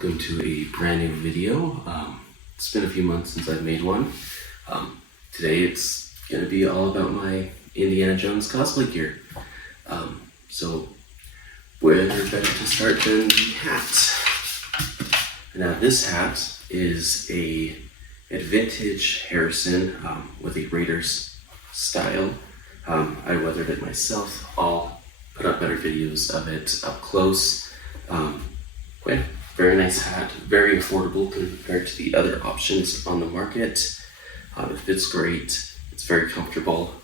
welcome to a brand new video. It's been a few months since I've made one. Today it's going to be all about my Indiana Jones cosplay gear. So where better to start than the hat? Now this hat is a vintage Harrison with a Raiders style. I weathered it myself. I'll put up better videos of it up close. Very nice hat, very affordable compared to the other options on the market. It fits great, it's very comfortable.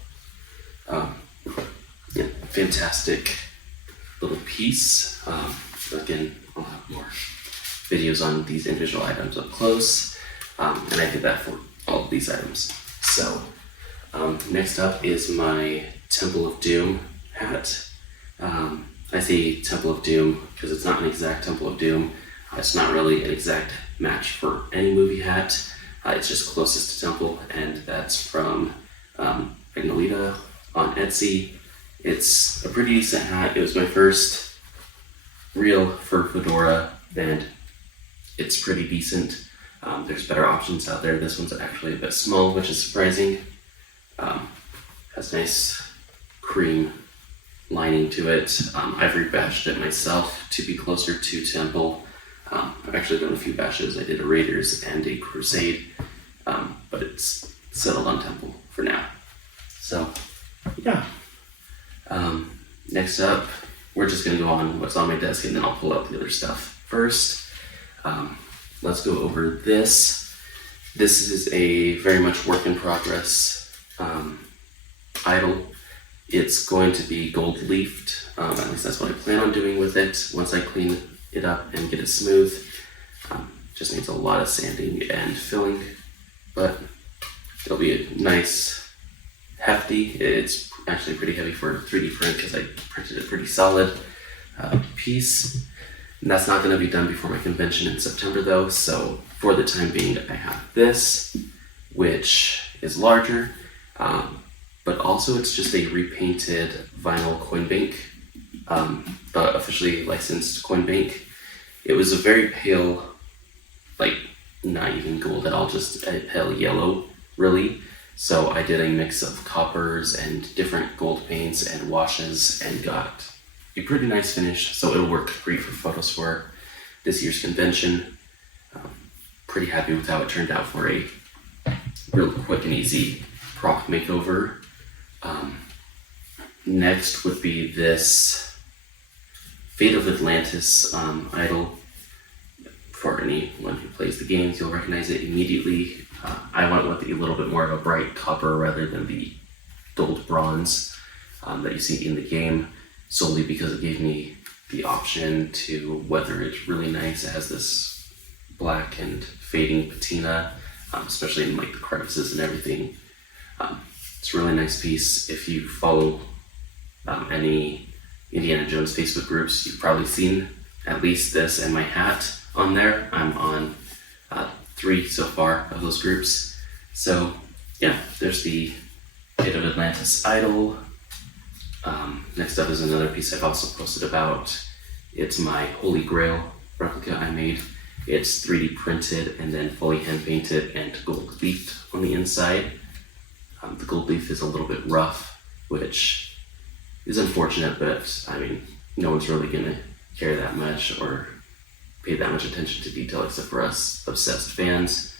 Fantastic little piece. Again, I'll have more videos on these individual items up close, and I did that for all of these items. So next up is my Temple of Doom hat. I say Temple of Doom because it's not an exact Temple of Doom. It's not really an exact match for any movie hat. It's just closest to Temple, and that's from Magnolita on Etsy. It's a pretty decent hat. It was my first real fur fedora, and it's pretty decent. There's better options out there. This one's actually a bit small, which is surprising. Has nice cream lining to it. I've rebashed it myself to be closer to Temple. I've actually done a few bashes. I did a Raiders and a Crusade, but it's settled on Temple for now. So, yeah. Next up, we're just going to go on what's on my desk, and then I'll pull out the other stuff. First, let's go over this. This is a very much work in progress idol. It's going to be gold leafed, at least that's what I plan on doing with it once I clean it up and get it smooth. Just needs a lot of sanding and filling, but it'll be a nice, hefty, it's actually pretty heavy for a 3D print because I printed a pretty solid piece. And that's not going to be done before my convention in September though, so for the time being I have this, which is larger, but also it's just a repainted vinyl coin bank, officially licensed coin bank. It was a very pale, like not even gold at all, just a pale yellow really. So I did a mix of coppers and different gold paints and washes and got a pretty nice finish. So it'll work great for photos for this year's convention. Pretty happy with how it turned out for a real quick and easy proc makeover. Next would be this Fate of Atlantis idol. For anyone who plays the games, you'll recognize it immediately. I went with a little bit more of a bright copper rather than the dulled bronze that you see in the game, solely because it gave me the option to weather it really nice. It has this black and fading patina, especially in like the crevices and everything. It's a really nice piece. If you follow any Indiana Jones Facebook groups, you've probably seen at least this and my hat on there. I'm on 3 so far of those groups. So yeah, there's the Fate of Atlantis idol. Next up is another piece I've also posted about. It's my Holy Grail replica I made. It's 3D printed and then fully hand painted and gold leafed on the inside. The gold leaf is a little bit rough, which is unfortunate, but I mean, no one's really gonna care that much or pay that much attention to detail except for us obsessed fans.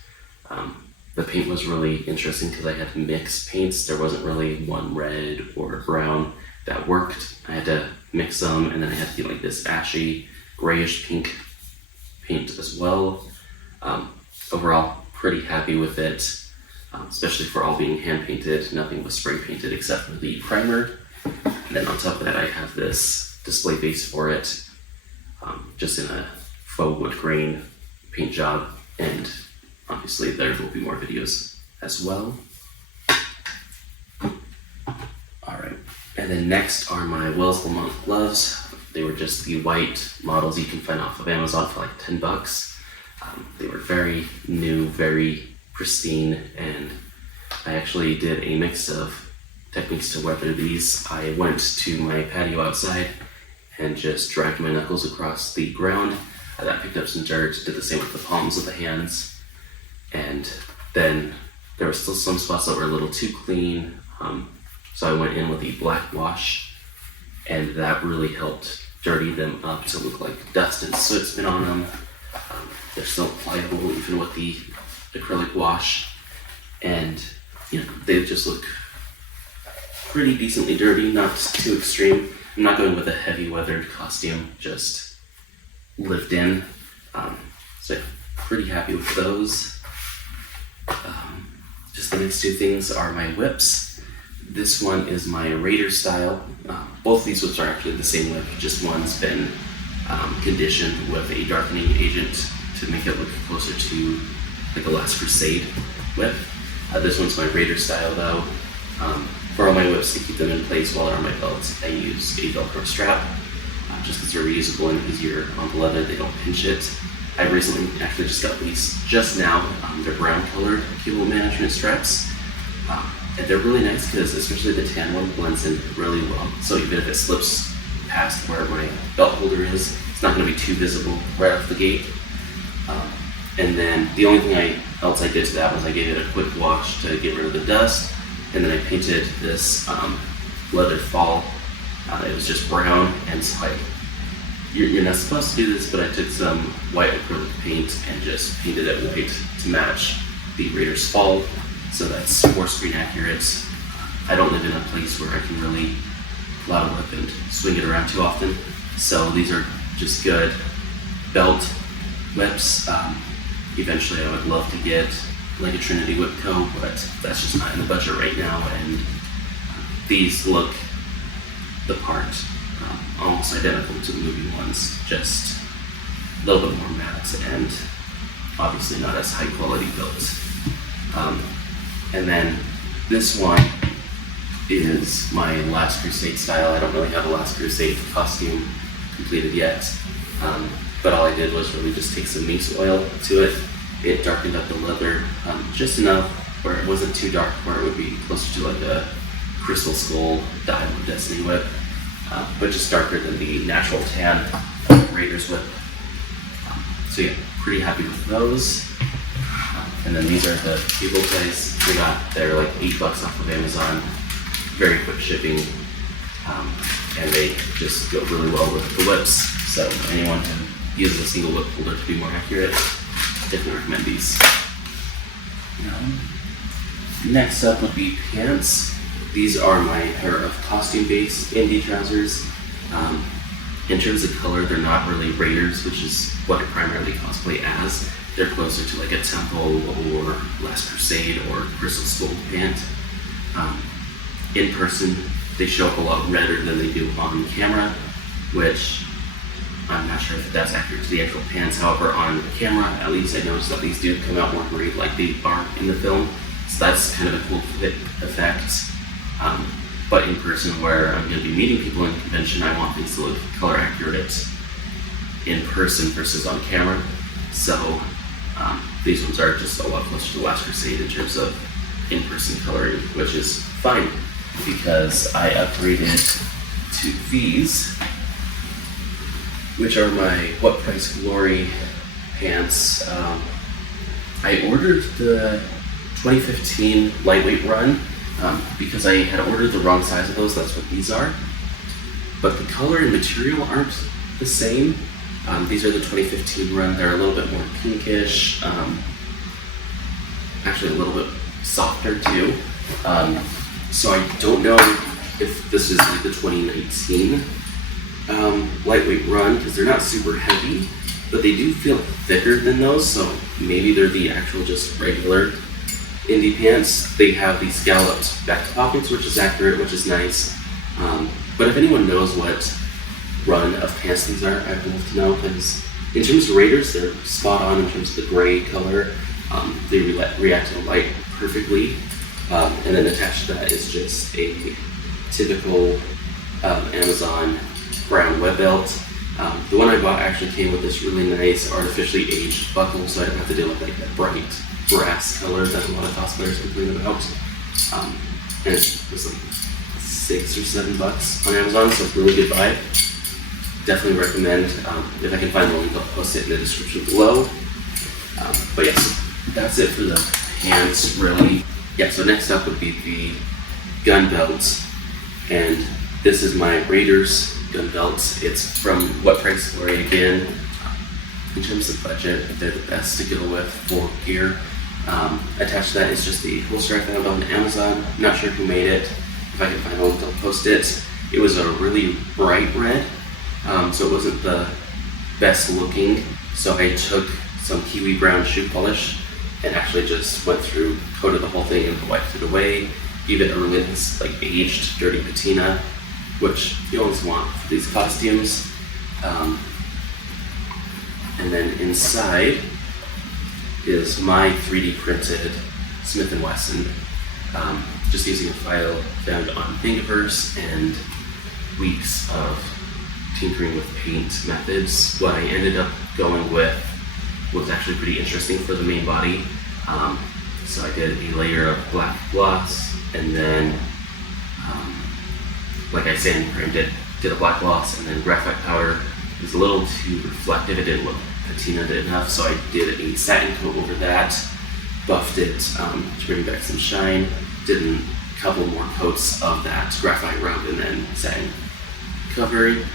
The paint was really interesting because I had mixed paints. There wasn't really one red or brown that worked. I had to mix them, and then I had to get like this ashy grayish pink paint as well. Overall, pretty happy with it, especially for all being hand painted. Nothing was spray painted except for the primer. And then on top of that, I have this display base for it, just in a faux wood grain paint job, and obviously there will be more videos as well. Alright, and then next are my Wells Lamont gloves. They were just the white models you can find off of Amazon for like $10. They were very new, very pristine, and I actually did a mix of techniques to weather these. I went to my patio outside and just dragged my knuckles across the ground That picked up some dirt, did the same with the palms of the hands. And then there were still some spots that were a little too clean. So I went in with a black wash, and that really helped dirty them up to look like dust and soot's been on them. They're still pliable even with the acrylic wash. And they just look pretty decently dirty, not too extreme. I'm not going with a heavy weathered costume, just lived in. So pretty happy with those. Just the next two things are my whips. This one is my Raider style. Both of these whips are actually the same whip, just one's been conditioned with a darkening agent to make it look closer to like a Last Crusade whip. This one's my Raider style though. For all my whips, to keep them in place while they're on my belt, I use a Velcro strap, just because they're reusable and easier on the leather, they don't pinch it. I recently actually just got these just now. They're brown colored cable management straps. And they're really nice because especially the tan one blends in really well. So even if it slips past where my belt holder is, it's not going to be too visible right off the gate. And then the only thing else I did to that was I gave it a quick wash to get rid of the dust. And then I painted this leather fall. It was just brown, and so you're not supposed to do this, but I took some white acrylic paint and just painted it white to match the Raider's fall, so that's more screen accurate. I don't live in a place where I can really pull out a whip and swing it around too often, so these are just good belt whips. Eventually I would love to get like a Trinity Whipco, but that's just not in the budget right now, and these look the part, almost identical to the movie ones, just a little bit more matte and obviously not as high quality built. And then this one is my Last Crusade style. I don't really have a Last Crusade costume completed yet, but all I did was really just take some mince oil to it. It darkened up the leather just enough where it wasn't too dark, where it would be closer to like a Crystal Skull Diamond Destiny whip, but just darker than the natural tan Raiders whip. So yeah, pretty happy with those. And then these are the cable ties we got. They're like $8 off of Amazon. Very quick shipping, and they just go really well with the whips. So anyone who uses a single whip holder to be more accurate, definitely recommend these. Next up would be pants. These are my pair of costume-based indie trousers. In terms of color, they're not really Raiders, which is what I primarily cosplay as. They're closer to like a Temple or Last Crusade or Crystal Skull pant. In person, they show up a lot redder than they do on camera, which I'm not sure if that's accurate to the actual pants. However, on camera, at least I noticed that these do come out more gray like they are in the film. So that's kind of a cool effect. But in person, where I'm going to be meeting people in convention, I want things to look color accurate in person versus on camera. So these ones are just a lot closer to Last Crusade in terms of in-person coloring, which is fine because I upgraded to these, which are my What Price Glory pants. I ordered the 2015 lightweight run because I had ordered the wrong size of those. That's what these are. But the color and material aren't the same. These are the 2015 run. They're a little bit more pinkish, actually a little bit softer too. So I don't know if this is like the 2019 lightweight run, because they're not super heavy, but they do feel thicker than those, so maybe they're the actual just regular indie pants. They have these scalloped back pockets, which is accurate, which is nice. But if anyone knows what run of pants these are, I'd love to know, because in terms of Raiders, they're spot on in terms of the gray color. They react to the light perfectly. And then attached to that is just a typical Amazon brown web belt. The one I bought actually came with this really nice artificially aged buckle, so I don't have to deal with like that bright brass color that a lot of cosplayers complain about. And it was like $6 or $7 on Amazon, so really good buy. definitely recommend. If I can find the link, I'll post it in the description below. But yes, that's it for the pants, really. Yeah, so next up would be the gun belts. And this is my Raiders gun belts. It's from What Price Glory again. In terms of budget, they're the best to go with for gear. Attached to that is just the holster I found on Amazon. Not sure who made it. If I can find a link, I'll post it. It was a really bright red, so it wasn't the best looking. So I took some kiwi brown shoe polish and actually just went through, coated the whole thing and wiped it away. Gave it a really nice, like, aged, dirty patina, which you always want for these costumes. And then inside is my 3D printed Smith & Wesson, just using a file found on Thingiverse and weeks of tinkering with paint methods. What I ended up going with was actually pretty interesting for the main body. So I did a layer of black gloss, and then, like I sand primed it, did a black gloss, and then graphite powder. It was a little too reflective, it didn't look patinaed enough, so I did a satin coat over that, buffed it to bring back some shine, did a couple more coats of that graphite rub and then satin covering,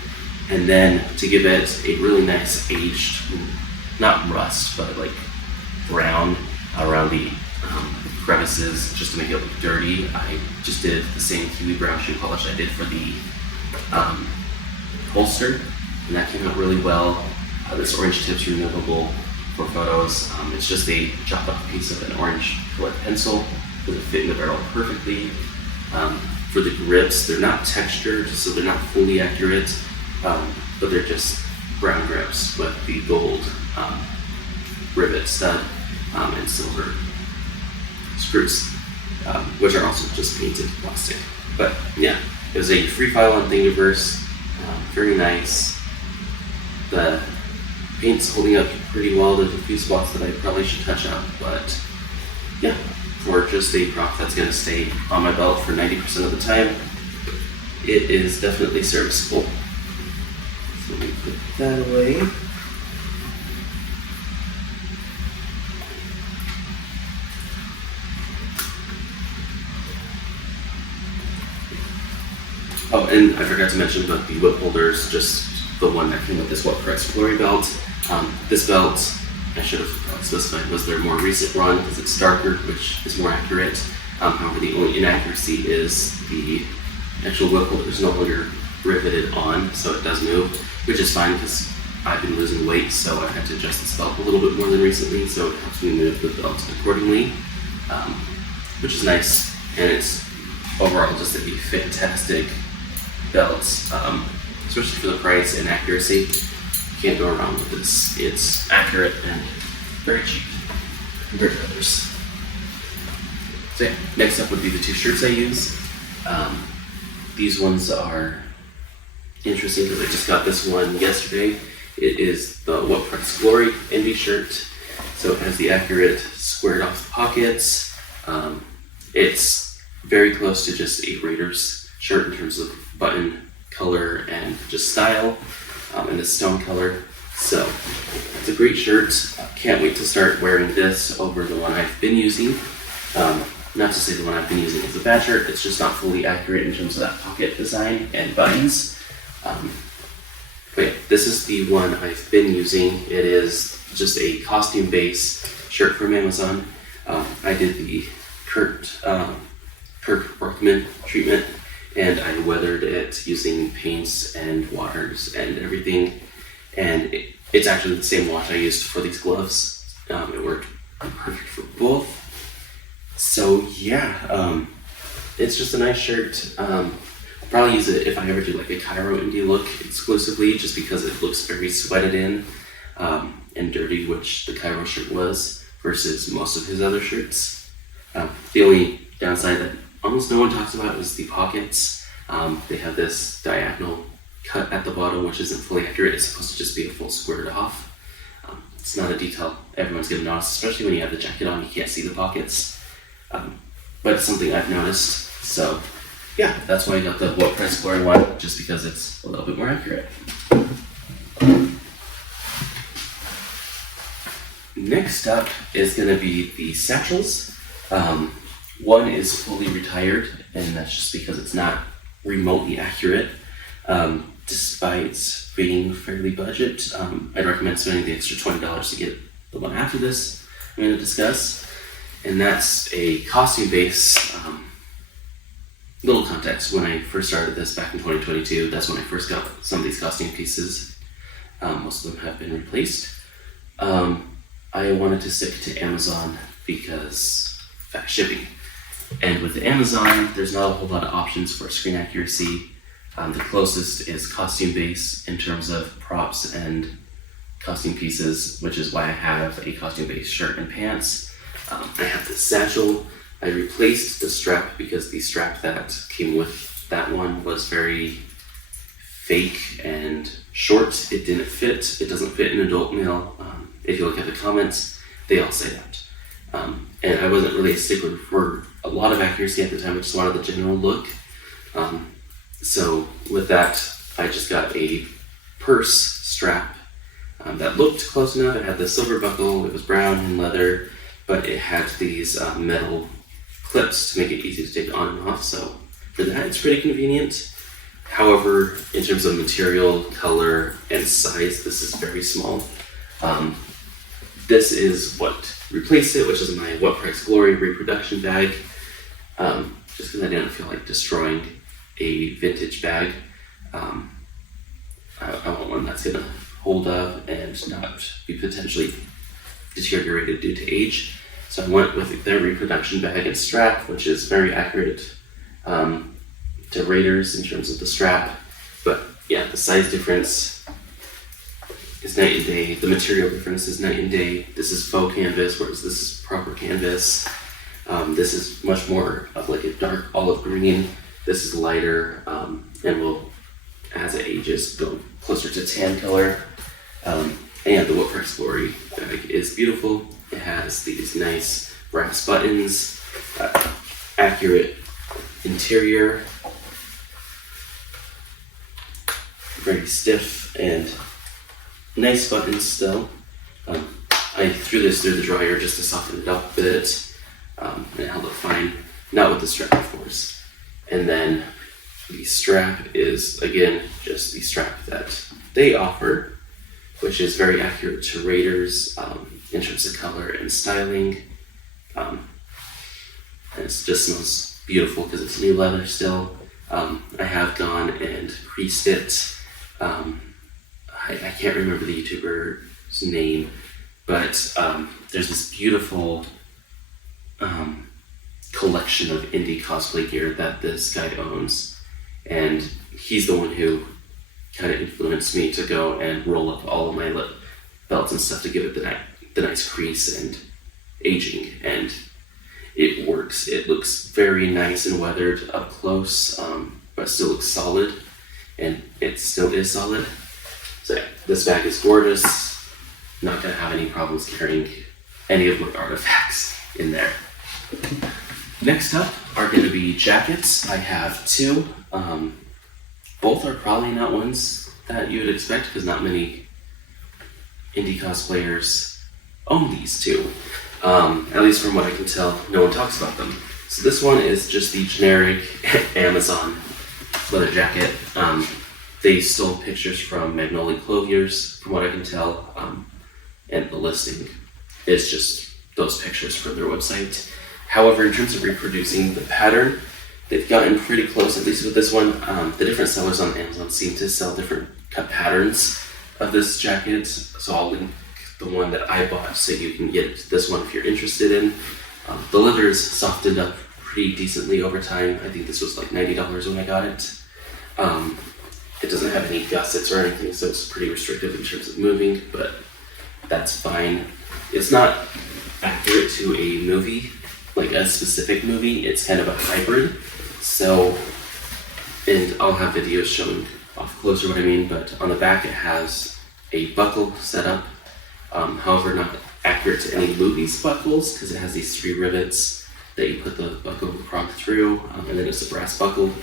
and then to give it a really nice aged, not rust, but like brown around the crevices, just to make it look dirty. I just did the same kiwi brown shoe polish I did for the holster, and that came out really well. This orange tip's removable for photos. It's just a chopped off piece of an orange colored pencil that would fit in the barrel perfectly. For the grips, they're not textured, so they're not fully accurate, but they're just brown grips with the gold rivet stud and silver screws, which are also just painted plastic. But yeah, it was a free file on Thingiverse, very nice. The paint's holding up pretty well. There's a few spots that I probably should touch up, but yeah, for just a prop that's going to stay on my belt for 90% of the time, it is definitely serviceable. So let me put that away. Oh, and I forgot to mention about the whip holders, just the one that came with this What Price Glory belt. This belt, I should have probably specified, was their more recent run because it's darker, which is more accurate. However, the only inaccuracy is the actual whip holder is no longer riveted on, so it does move, which is fine because I've been losing weight, so I had to adjust this belt a little bit more than recently, so it helps me move the belt accordingly, which is nice, and it's overall just a fantastic belt, especially for the price and accuracy. You can't go around with this. It's accurate and very cheap compared to others. So yeah, next up would be the two shirts I use. These ones are interesting because I just got this one yesterday. It is the What Price Glory Envy shirt. So it has the accurate squared off pockets. It's very close to just a Raiders shirt in terms of button color and just style, and the stone color. So it's a great shirt. Can't wait to start wearing this over the one I've been using. Not to say the one I've been using is a bad shirt, it's just not fully accurate in terms of that pocket design and buttons. But yeah, this is the one I've been using. It is just a costume base shirt from Amazon. I did the Kirk Berkman treatment, and I weathered it using paints and waters and everything. And it's actually the same wash I used for these gloves. It worked perfect for both. So yeah, it's just a nice shirt. I'll probably use it if I ever do like a Cairo indie look exclusively, just because it looks very sweated in and dirty, which the Cairo shirt was versus most of his other shirts. The only downside that almost no one talks about is the pockets. They have this diagonal cut at the bottom, which isn't fully accurate. It's supposed to just be a full squared off. It's not a detail everyone's gonna notice, especially when you have the jacket on, you can't see the pockets. But it's something I've noticed. So yeah, that's why I got the What Price Glory one, just because it's a little bit more accurate. Next up is going to be the satchels. One is fully retired, and that's just because it's not remotely accurate. Despite being fairly budget, I'd recommend spending the extra $20 to get the one after this I'm going to discuss. And that's a costume base. Little context, when I first started this back in 2022, that's when I first got some of these costume pieces. Most of them have been replaced. I wanted to stick to Amazon because fast shipping. And with Amazon, there's not a whole lot of options for screen accuracy. The closest is Costume Base in terms of props and costume pieces, which is why I have a Costume Base shirt and pants. I have this satchel. I replaced the strap because the strap that came with that one was very fake and short. It didn't fit. It doesn't fit an adult male. If you look at the comments, they all say that. And I wasn't really a stickler for a lot of accuracy at the time. I just wanted the general look. So with that, I just got a purse strap that looked close enough. It had the silver buckle. It was brown and leather, but it had these metal clips to make it easy to take on and off. So for that, it's pretty convenient. However, in terms of material, color, and size, this is very small. This is what replaced it, which is my What Price Glory reproduction bag. Just because I didn't feel like destroying a vintage bag. I want one that's gonna hold up and not be potentially deteriorated due to age. So I went with their reproduction bag and strap, which is very accurate to Raiders in terms of the strap. But yeah, the size difference is night and day. The material difference is night and day. This is faux canvas, whereas this is proper canvas. This is much more of like a dark olive green. This is lighter and will, as it ages, go closer to tan color. And the What Price Glory bag is beautiful. It has these nice brass buttons, accurate interior, very stiff and nice buttons still. I threw this through the dryer just to soften it up a bit, and it held up fine. Not with the strap, of course. And then the strap is, again, just the strap that they offer, which is very accurate to Raiders in terms of color and styling. And it just smells beautiful because it's new leather still. I have gone and creased it. I can't remember the YouTuber's name, but there's this beautiful collection of indie cosplay gear that this guy owns, and he's the one who kind of influenced me to go and roll up all of my lip belts and stuff to give it the nice crease and aging, and it works. It looks very nice and weathered up close, but still looks solid, and it still is solid. So yeah, this bag is gorgeous. Not gonna have any problems carrying any of my artifacts in there. Next up are going to be jackets. I have two. Both are probably not ones that you would expect because not many indie cosplayers own these two. At least from what I can tell, no one talks about them. So this one is just the generic Amazon leather jacket. They stole pictures from Magnolia Clothiers, from what I can tell, and the listing is just those pictures from their website. However, in terms of reproducing the pattern, they've gotten pretty close, at least with this one. The different sellers on Amazon seem to sell different cut patterns of this jacket, so I'll link the one that I bought so you can get this one if you're interested in. The leather is softened up pretty decently over time. I think this was like $90 when I got it. It doesn't have any gussets or anything, so it's pretty restrictive in terms of moving, but that's fine. It's not accurate to a movie, like a specific movie. It's kind of a hybrid. So, and I'll have videos showing off closer what I mean, but on the back it has a buckle set up. However, not accurate to any movies buckles because it has these 3 rivets that you put the buckle prong through, and then it's a brass buckle.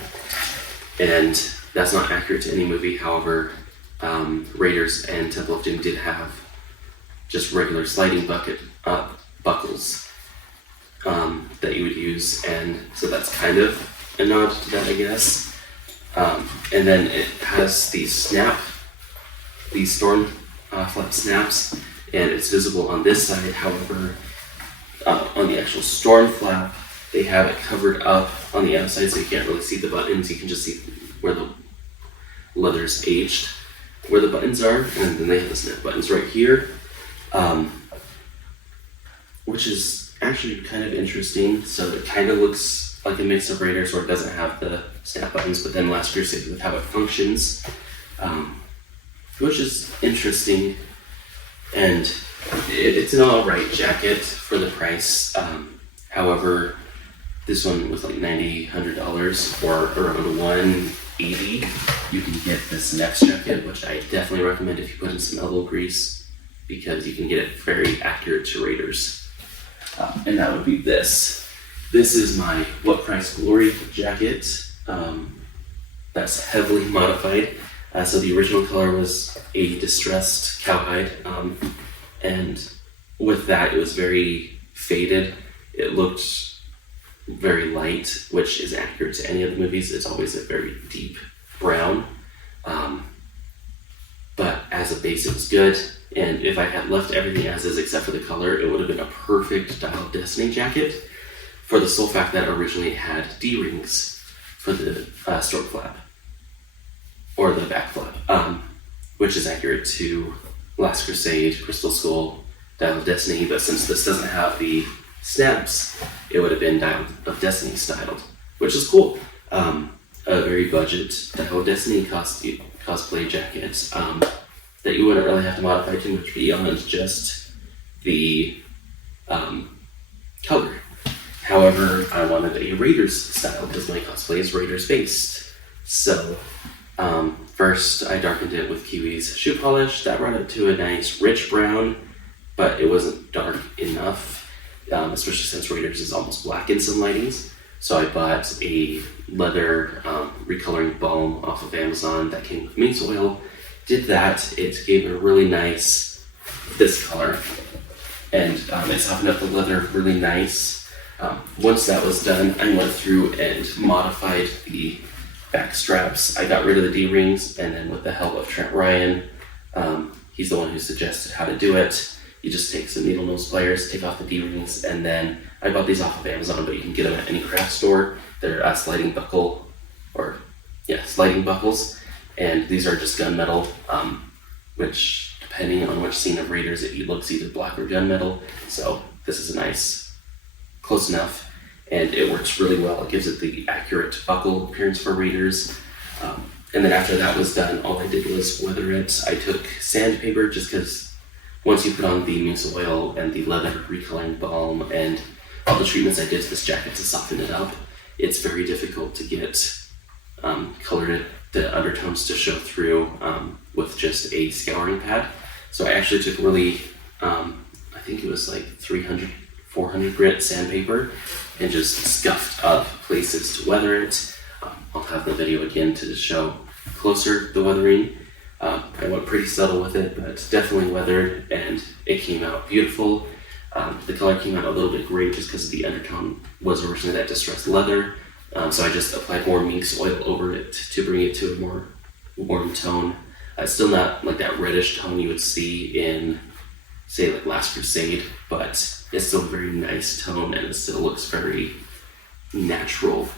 And that's not accurate to any movie. However, Raiders and Temple of Doom did have just regular sliding buckles that you would use, and so that's kind of a nod to that, I guess. And then it has these storm flap snaps, and it's visible on this side. However, on the actual storm flap, they have it covered up on the outside, so you can't really see the buttons. You can just see where the leather's aged, where the buttons are, and then they have the snap buttons right here, which is actually kind of interesting. So it kind of looks like a mix of Raiders, where it doesn't have the snap buttons, but then Last Crusade with how it functions, which is interesting. And it's an alright jacket for the price. However, this one was like $100 or around $180. You can get this next jacket, which I definitely recommend if you put in some elbow grease, because you can get it very accurate to Raiders. And that would be this. This is my What Price Glory jacket. That's heavily modified. So the original color was a distressed cowhide, and with that it was very faded. It looked very light, which is accurate to any of the movies. It's always a very deep brown, but as a base it was good, and if I had left everything as is except for the color, it would have been a perfect Dial of Destiny jacket, for the sole fact that originally it had D-rings for the storm flap, or the back flap, which is accurate to Last Crusade, Crystal Skull, Dial of Destiny, but since this doesn't have the snaps, it would have been Dial of Destiny styled, which is cool. A very budget Dial of Destiny cosplay jacket that you wouldn't really have to modify too much beyond just the color. However, I wanted a Raiders style because my cosplay is Raiders based. So first I darkened it with Kiwi's shoe polish. That brought it to a nice rich brown, but it wasn't dark enough, especially since Raiders is almost black in some lightings. So I bought a leather recoloring balm off of Amazon that came with mince oil. Did that. It gave it a really nice, this color, and it softened up the leather really nice. Once that was done, I went through and modified the back straps. I got rid of the D-rings, and then with the help of Trent Ryan, he's the one who suggested how to do it. You just take some needle nose pliers, take off the D-rings, and then I bought these off of Amazon, but you can get them at any craft store. They're sliding buckles, and these are just gunmetal, which depending on which scene of Raiders, it looks either black or gunmetal. So this is a nice, close enough, and it works really well. It gives it the accurate buckle appearance for Raiders. And then after that was done, all I did was weather it. I took sandpaper just because once you put on the mince oil and the leather recoloring balm and all the treatments I did to this jacket to soften it up, it's very difficult to get the undertones to show through with just a scouring pad. So I actually took really, I think it was like 300, 400 grit sandpaper and just scuffed up places to weather it. I'll have the video again to show closer the weathering. I went pretty subtle with it, but definitely weathered, and it came out beautiful. The color came out a little bit gray just because the undertone was originally that distressed leather. So I just applied more mince oil over it to bring it to a more warm tone. It's still not like that reddish tone you would see in, say, like Last Crusade, but it's still a very nice tone, and it still looks very natural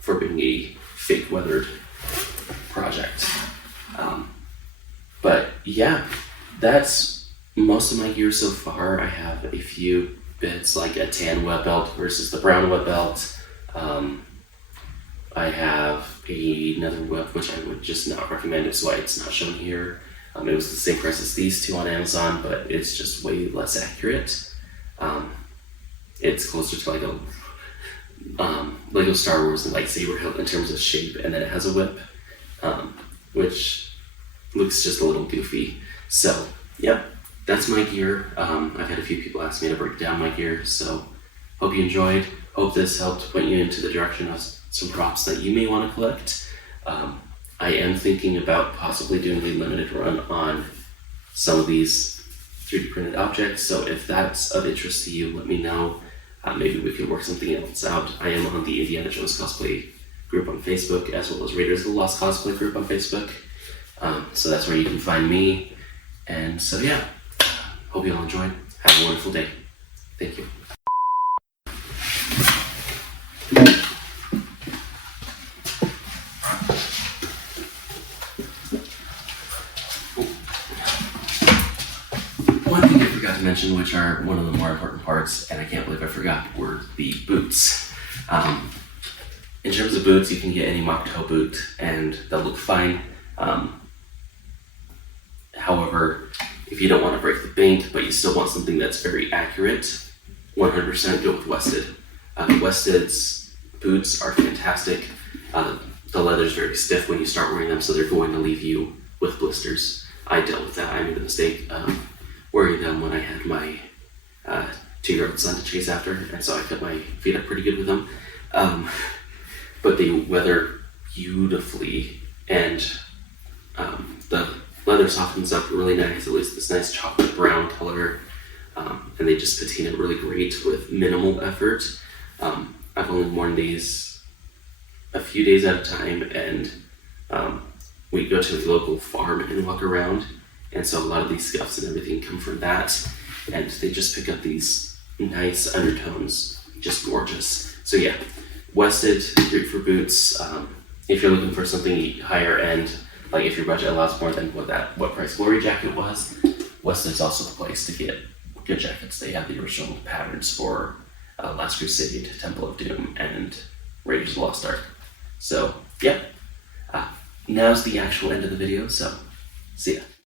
for being a fake weathered project. But yeah, that's most of my gear so far. I have a few bits like a tan web belt versus the brown web belt. I have another web which I would just not recommend. It's why it's not shown here. It was the same price as these two on Amazon, but it's just way less accurate. It's closer to like a Lego Star Wars lightsaber hilt in terms of shape, and then it has a whip, which looks just a little goofy. So yeah, that's my gear. I've had a few people ask me to break down my gear, so hope you enjoyed. Hope this helped point you into the direction of some props that you may want to collect. I am thinking about possibly doing a limited run on some of these 3D printed objects, so if that's of interest to you, let me know. Maybe we could work something else out. I am on the Indiana Jones cosplay group on Facebook, as well as Raiders of the Lost cosplay group on Facebook. So that's where you can find me. And so yeah, hope you all enjoyed. Have a wonderful day. Thank you. One thing I forgot to mention, which are one of the more important parts, and I can't believe I forgot, were the boots. In terms of boots, you can get any mock toe boot, and they'll look fine. However, if you don't want to break the bank, but you still want something that's very accurate, 100% go with Wested. Wested's boots are fantastic. The leather's very stiff when you start wearing them, so they're going to leave you with blisters. I dealt with that. I made the mistake wearing them when I had my 2-year-old son to chase after, and so I cut my feet up pretty good with them. But they weather beautifully, and the leather softens up really nice. At least this nice chocolate brown color, and they just patina really great with minimal effort. I've only worn these a few days at a time, and we go to the local farm and walk around, and so a lot of these scuffs and everything come from that, and they just pick up these nice undertones, just gorgeous. So yeah, Wested, great for boots. If you're looking for something higher end, like if your budget allows more than what price Glory jacket was, Wested's also the place to get good jackets. They have the original patterns for Last Crusade, Temple of Doom, and Raiders of the Lost Ark. So yeah, now's the actual end of the video, so see ya.